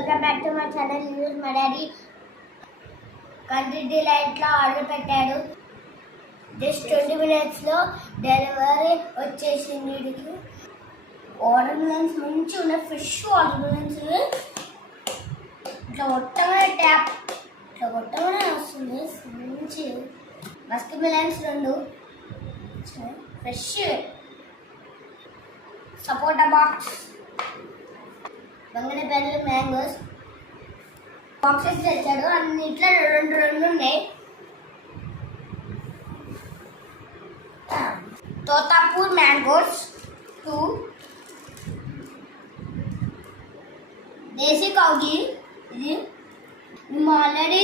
Welcome back to my channel news మా daddy Country డిలైట్లో order పెట్టాడు. జస్ట్ ట్వంటీ మినిట్స్లో డెలివరీ వచ్చేసింది వీడికి వాటర్ మంచి ఉన్నాయి. ఫ్రెష్ వాటర్ ఇట్లా కొట్టగానే ట్యాప్ ఇట్లా కొట్టగానే వస్తుంది. మంచి. మస్క్ మిలన్స్ రెండు. Fresh sapota box బంగాళపల్లి mangoes boxes తెచ్చాడు అన్నిట్లో రెండు రెండు ఉన్నాయి తోతాపూర్ మ్యాంగోస్ టూ దేశీ కౌగి ఇది మేము ఆల్రెడీ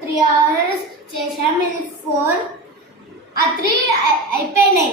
త్రీ అవర్స్ చేసాం ఇది ఫోర్ ఆ త్రీ అయిపోయినాయి